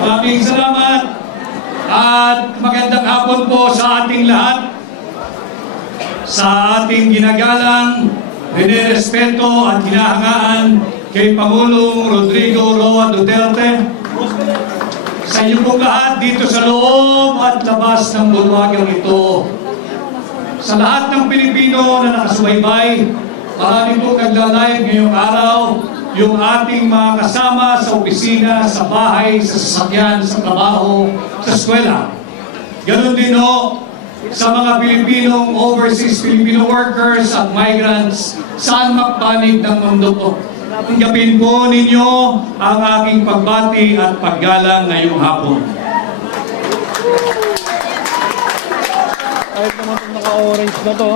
Maraming salamat at magandang hapon po sa ating lahat, sa ating ginagalang, rinirespeto at hinahangaan kay Pangulong Rodrigo Roa Duterte, sa inyo pong lahat dito sa loob at labas ng bulwagang ito, sa lahat ng Pilipino na nakasubaybay, marami po nagla-live ngayong araw, yung ating mga kasama sa opisina, sa bahay, sa sasakyan, sa trabaho, sa eskwela. Ganon din ho sa mga Pilipinong overseas Filipino workers at migrants saan makpanig ng mundo po. Tanggapin po ninyo ang aking pagbati at paggalang ngayong hapon. Kahit naman itong naka-orange na to.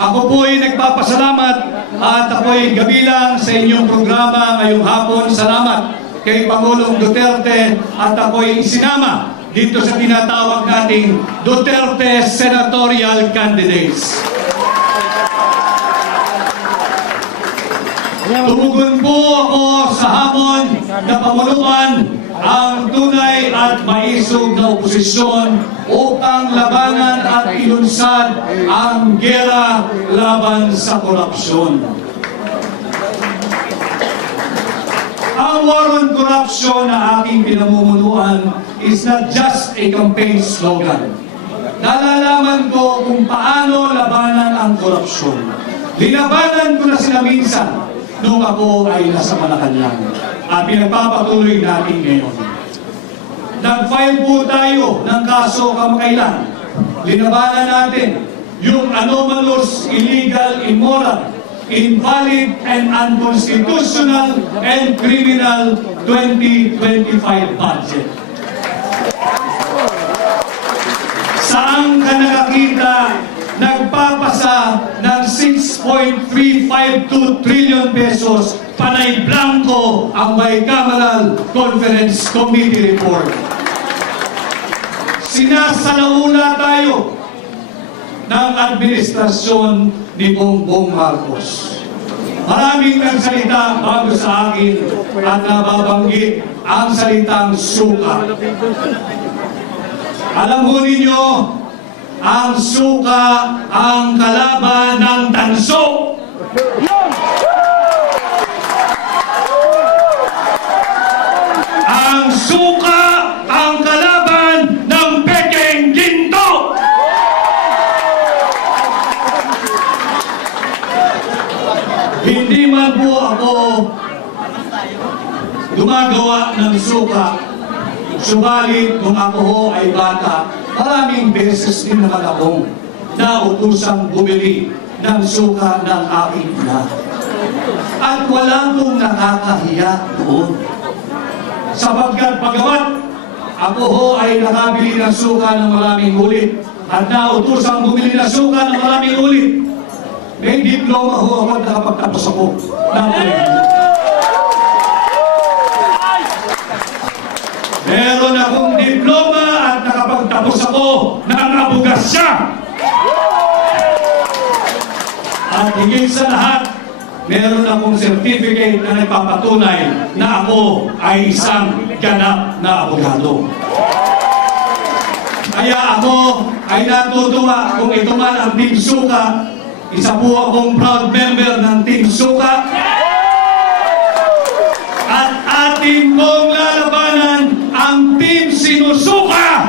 Ako po ay nagpapasalamat at ako ay gabilang sa inyong programa ngayong hapon. Salamat kay Pangulong Duterte at ako ay isinama dito sa tinatawag nating Duterte Senatorial Candidates. Tumugon po ako sa hamon na pamuluan ang tunay at maisog na oposisyon upang labanan at ilunsad ang gera laban sa korupsyon. Ang war on corruption na aking pinamumunuan is not just a campaign slogan. Nalalaman ko kung paano labanan ang korupsyon. Linabanan ko na sila minsan nung ako ay nasa Malacanang at pinagpapatuloy natin ngayon. Nag-file po tayo ng kaso kamakailan. Linabanan natin yung anomalous, illegal, immoral, invalid, and unconstitutional and criminal 2025 budget. Saan ka nakakita nagpapasa ng 6.352 trillion pesos panay blanco ang Bicameral Conference Committee report? Sinasalauna tayo ng administrasyon ni Bongbong Marcos. Maraming nagsalita bago sa akin at nababanggit ang salitang suka. Alam mo ninyo, ang suka ang kalaban ng tanso. Ang suka ang kalaban ng pekeng ginto. Hindi man po ako gumagawa ng suka, subalit kung ako ho ay bata, maraming beses din naman akong nautosang bumili ng suka ng aking ina. At wala pong nakakahiya doon. Sapagkat pagamat ako ho ay nakabili ng suka ng maraming ulit at nautosang bumili ng suka ng maraming ulit, may diploma ho ako at nakapagtapos ako ng ulit. Meron akong diploma at nakapagtapos ako ng abogasya. At higit sa lahat, meron akong certificate na nagpapatunay na ako ay isang ganap na abogado. Kaya ako ay natutuwa kung ito man ang Team Suka. Isa po akong proud member ng Team Suka. At atin pong lalabanan ang Team Sinusuka!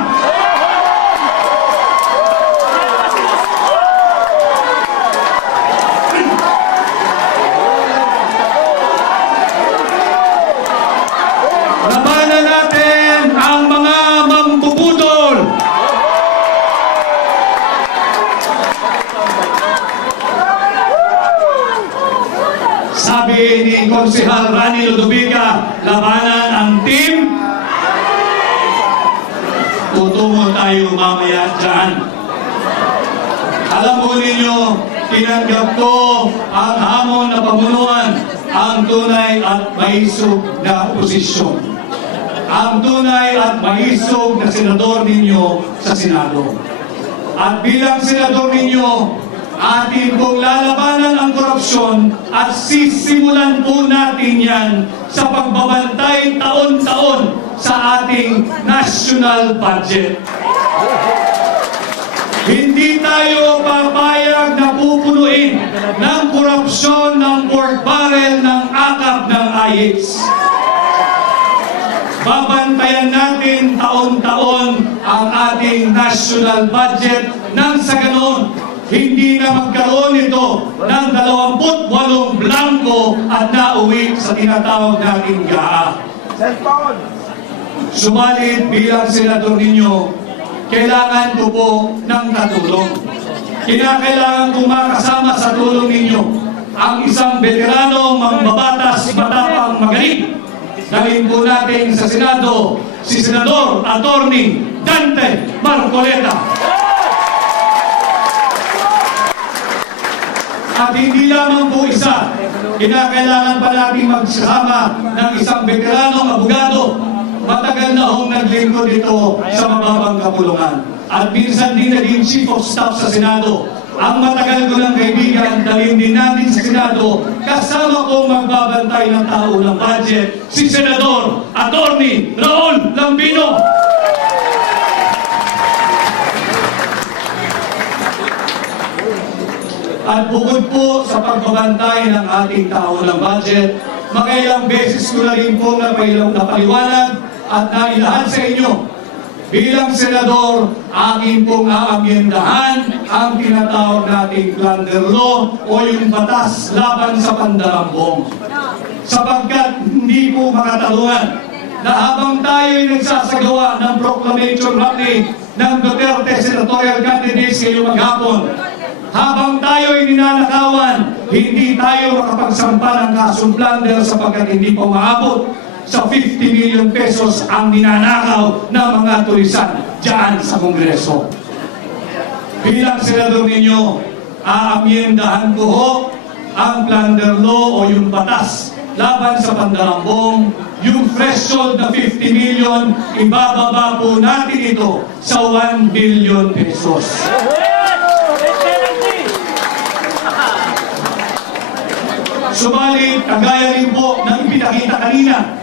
Labanan natin ang mga mambubudol! Sabi ni Konsehal Rani Ludovica, labanan ang team. Tutungo tayo mamaya dyan. Alam mo ninyo, tinanggap ko ang hamon na pamunuan, ang tunay at maisog na oposisyon. Ang tunay at maisog na senador ninyo sa Senado. At bilang senador ninyo, Atin pong lalabanan ang korupsyon at sisimulan po natin yan sa pagbabantay taon-taon sa ating national budget. Hindi tayo papayag na pupunuin ng korupsyon ng pork barrel ng akap ng IH. Babantayan natin taon-taon ang ating national budget nang sa ganoon, hindi na magkaroon ito ng 28 blanco at nauwi sa tinatawag nating GAA. Subalit bilang senador ninyo, kailangan ko po ng katulong. Kinakailangan kong makasama sa tulong ninyo ang isang veterano, mambabatas, matapang, magaling. Dalhin po natin sa Senado si Senador Attorney Dante Marcoleta. At hindi lamang po isa, kinakailangan pa natin magsama ng isang veteranong abogado. Matagal na akong naglingkod dito sa mababang kapulungan. At minsan din naging Chief of Staff sa Senado. Ang matagal ko ng kaibigan, dalhin din natin sa Senado, kasama kong magbabantay ng tao ng budget, si Senador Attorney Raul Lambino. At bukod po sa pagbabantay ng ating tao ng budget, makailang beses ko na rin po napaliwanag at nailahan sa inyo. Bilang senador, aking pong aamyendahan ang tinatawag nating plunder law o yung batas laban sa pandarambong. Sapagkat hindi po makatalungan na habang tayo'y nagsasagawa ng proclamation rally ng Duterte senatorial candidates ngayong maghapon, habang tayo'y ninanakawan, hindi tayo makapagsampa ng kasong plunder sapagkat hindi pa umaabot sa 50 million pesos ang ninanakaw ng mga tulisan dyan sa Kongreso. Bilang senador ninyo, aamyendahan ko ho ang plunder law o yung batas laban sa pandarambong. Yung threshold na 50 million, ibababa po natin ito sa 1 billion pesos. Subalit, kagaya rin po ng ipinakita kanina,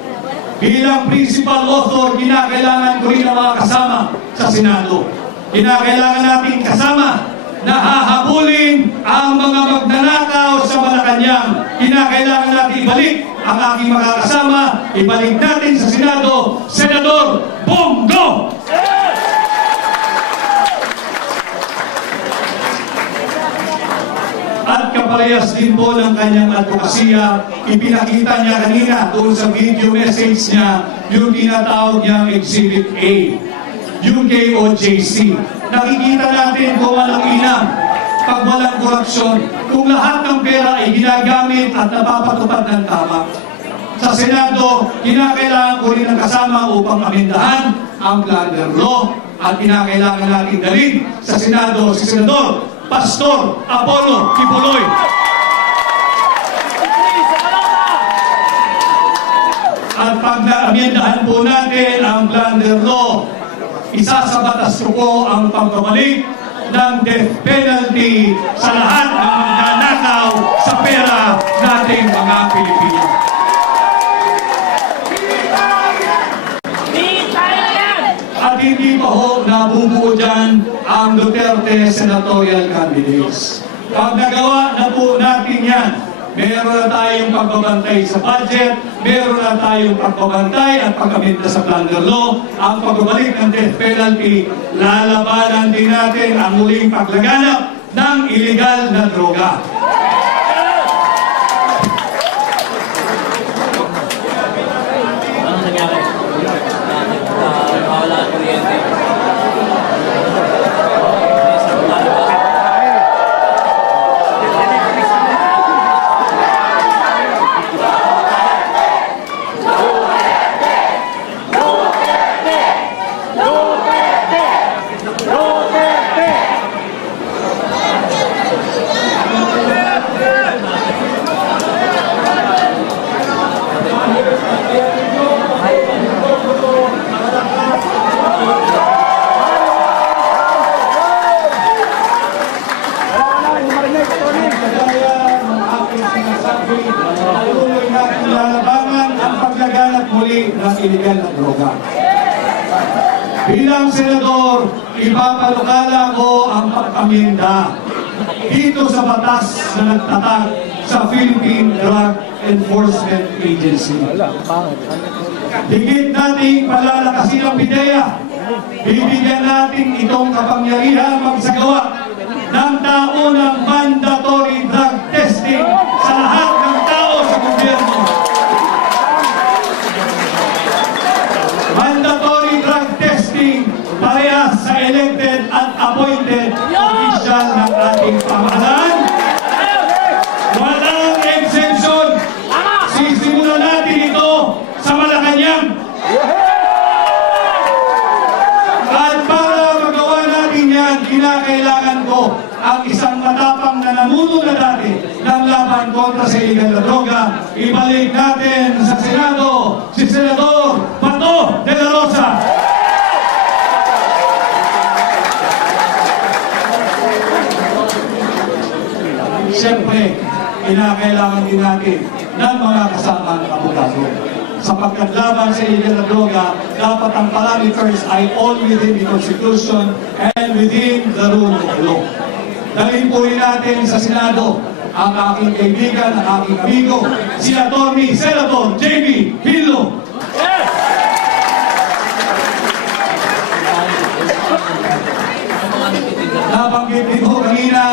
bilang principal author, kinakailangan ko rin ang mga kasama sa Senado. Kinakailangan natin kasama na hahabulin ang mga magnanakaw sa Malacanang. Kinakailangan natin ibalik ang aking mga kasama, ibalik natin sa Senado, Senador Bongo! At kaparehas din po ng kanyang advokasya, ipinakita niya kanina doon sa video message niya yung tinatawag niyang Exhibit A, yung KOJC. Nakikita natin kung walang inam, pag walang korupsyon, kung lahat ng pera ay ginagamit at napapatupad ng tama. Sa Senado, kinakailangan ko rin ang kasama upang amendahan ang plunder law at kinakailangan natin dalhin sa Senado si Senador Pastor Apollo Kibuloy. At pag na-amendahan po natin ang plunder law, isa sa batas ko po ang pagbabalik ng death penalty sa lahat ng magnanakaw sa pera nating mga Pilipino. At hindi pa ho nabubuo dyan ang Duterte senatorial candidates. Pag nagawa na po natin yan, meron na tayong pagbabantay sa budget, meron na tayong pagbabantay at pag-aminta sa plunder law, ang pagbabalik ng death penalty, lalabanan din natin ang muling paglaganap ng illegal na droga. Ano nangyari? Nawala ang kuryente. pagpapahuli ng iligal na droga. Bilang senador, ipapalukala ko ang pagpaminda dito sa batas na nagtatag sa Philippine Drug Enforcement Agency. Higit nating palalakasin ang PIDEA. Bibigyan natin itong kapangyarihan magsagawa ng taunang mandatory drug testing sa lahat ng tao sa gobyerno. Mandatory drug testing parehas sa elected at appointed official ng ating pamahalaan. Walang exemption. Sisimulan natin ito sa Malacanang. At para magawa natin yan, kinakailangan ko ang isang matapang na namuno na dati ng laban kontra sa illegal na droga. Ibalik natin sa Senado si Senador Bato de la Rosa. Siyempre, kinakailangan din natin ng mga kasamang abogado. Sapagkat laban sa illegal na droga, dapat ang parameters ay all within the Constitution and within the rule of law. Dalhin po rin natin sa Senado ang aking kaibigan, ang aking amigo, si Senator J.B. Hillo. Nabanggit din ko kanina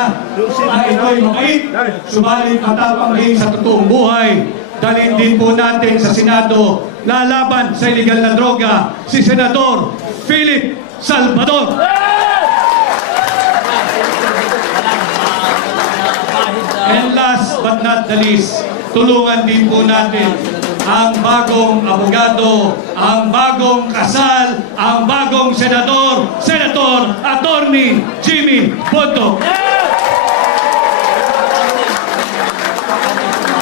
na ito'y mabait, subalit matapang din sa totoong buhay. Dalhin din po natin sa Senado, lalaban sa illegal na droga, si Senador Philip Salvador. And last but not the least, tulungan din po natin ang bagong abogado, ang bagong kasal, ang bagong senador, Senator Attorney Jimmy Boto.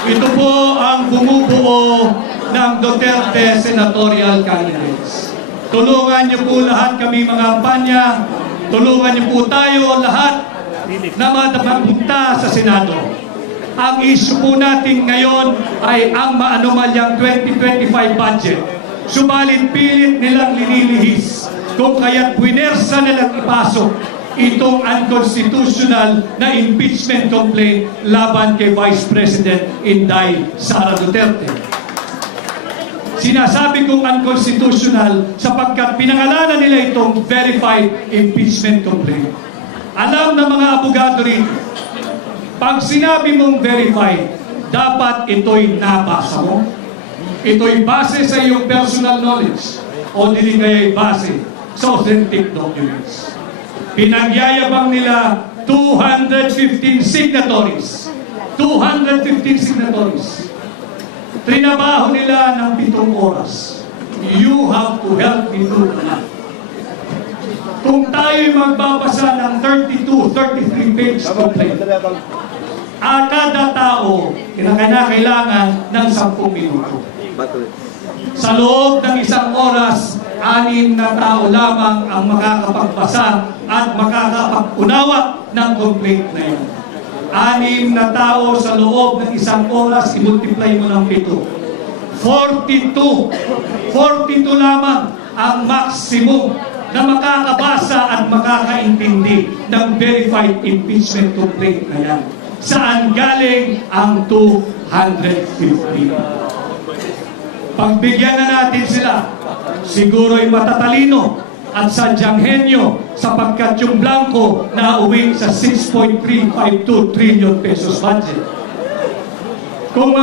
Ito po ang bumubuo ng Duterte Senatorial Candidates. Tulungan niyo po lahat kami mga kampanya, tulungan niyo po tayo lahat na mapunta sa Senado. Ang issue po natin ngayon ay ang maanumalyang 2025 budget. Subalit pilit nilang linilihis kung kaya't puwersa nilang ipasok itong unconstitutional na impeachment complaint laban kay Vice President Inday Sara Duterte. Sinasabi kong unconstitutional sapagkat pinangalanan nila itong verified impeachment complaint. Alam ng mga abogado rin, pag sinabi mong verified, dapat ito'y nabasa mo. Ito'y base sa iyong personal knowledge o dili kaya'y base sa authentic documents. Pinagyayabang nila 215 signatories. 215 signatories. Trinabaho nila ng 7 oras. You have to help me do that. Kung tayo'y magbabasa ng 33 page complaint, kada tao kinakailangan ng 10 minuto. Sa loob ng 1 oras, 6 na tao lamang ang makakapagbasa at makakapag-unawa ng complaint na yan. 6 na tao sa loob ng 1 oras, i-multiply mo ng 7. 42 lamang ang maximum na makakabasa at makakaintindi ng verified impeachment complaint na yan. Saan galing ang 250? Pagbigyan na natin sila, siguro'y matatalino at sadyang henyo sapagkat yung blanco na uwi sa 6.352 trillion pesos budget. Kung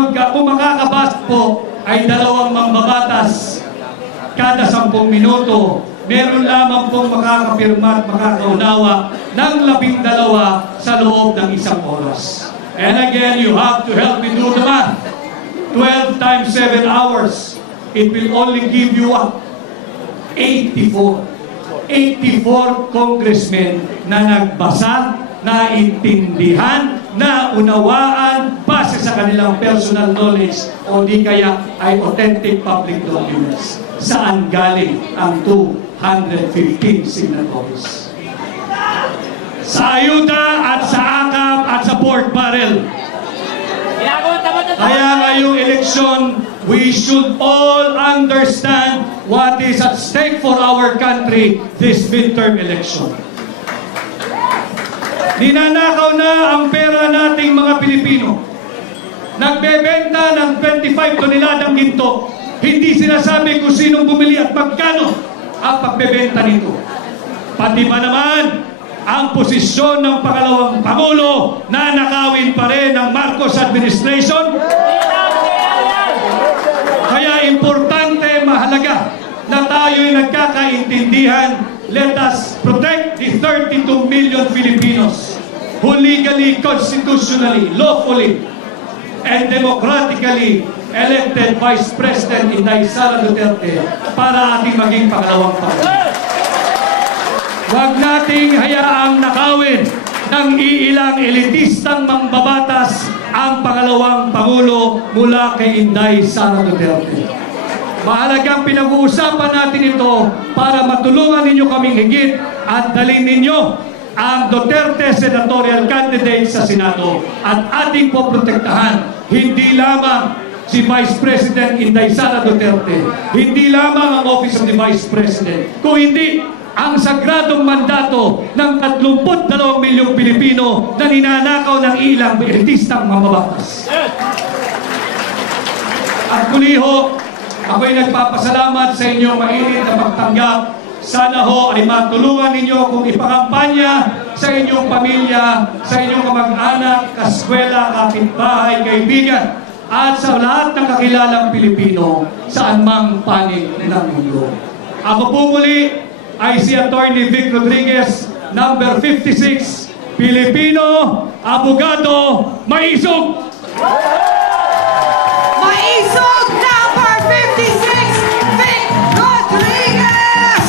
makakabasa po ay 2 mambabatas kada 10 minuto, meron lamang pong makakapirma at makakaunawa ng 12 sa loob ng 1 oras. And again, you have to help me do the math. 12 times 7 hours, it will only give you what? 84 congressmen na nagbasa, na intindihan, na unawaan base sa kanilang personal knowledge o di kaya ay authentic public documents. Saan galing ang 215 signatories? Sa ayuda at sa akap at sa pork barrel. Kaya ngayong eleksyon, we should all understand what is at stake for our country this midterm election. Ninanakaw na ang pera nating mga Pilipino. Nagbebenta ng 25 toneladang ginto. Hindi sinasabi kung sinong bumili at magkano ang pagbebenta nito. Pati ba naman ang posisyon ng pangalawang Pangulo na nakawin pa rin ng Marcos administration? Kaya importante, mahalaga na tayo'y nagkakaintindihan. Let us protect the 32 million Filipinos who legally, constitutionally, lawfully, and democratically elected Vice President Inday Sara Duterte para ating maging pangalawang Pangulo. Huwag nating hayaang nakawin ng iilang elitistang mangbabatas ang pangalawang Pangulo mula kay Inday Sara Duterte. Mahalagang pinag-uusapan natin ito para matulungan ninyo kaming higit at dalhin ninyo ang Duterte senatorial candidate sa Senado at ating poprotektahan hindi lamang si Vice President Inday Sara Duterte, hindi lamang ang Office of the Vice President, kung hindi ang sagradong mandato ng 32 milyong Pilipino na ninanakaw ng ilang elitistang mamabatas. At kuliho, ako'y nagpapasalamat sa inyong mainit na pagtanggap. Sana ho ay matulungan ninyo kung ipakampanya sa inyong pamilya, sa inyong kamag-anak, kaskwela, kapitbahay, kaibigan, at sa lahat ng kakilalang Pilipino saan mang panig ng mundo. Ako po muli ay si Attorney Vic Rodriguez, number 56, Pilipino, abogado, maisog! Maisog number 56, Vic Rodriguez!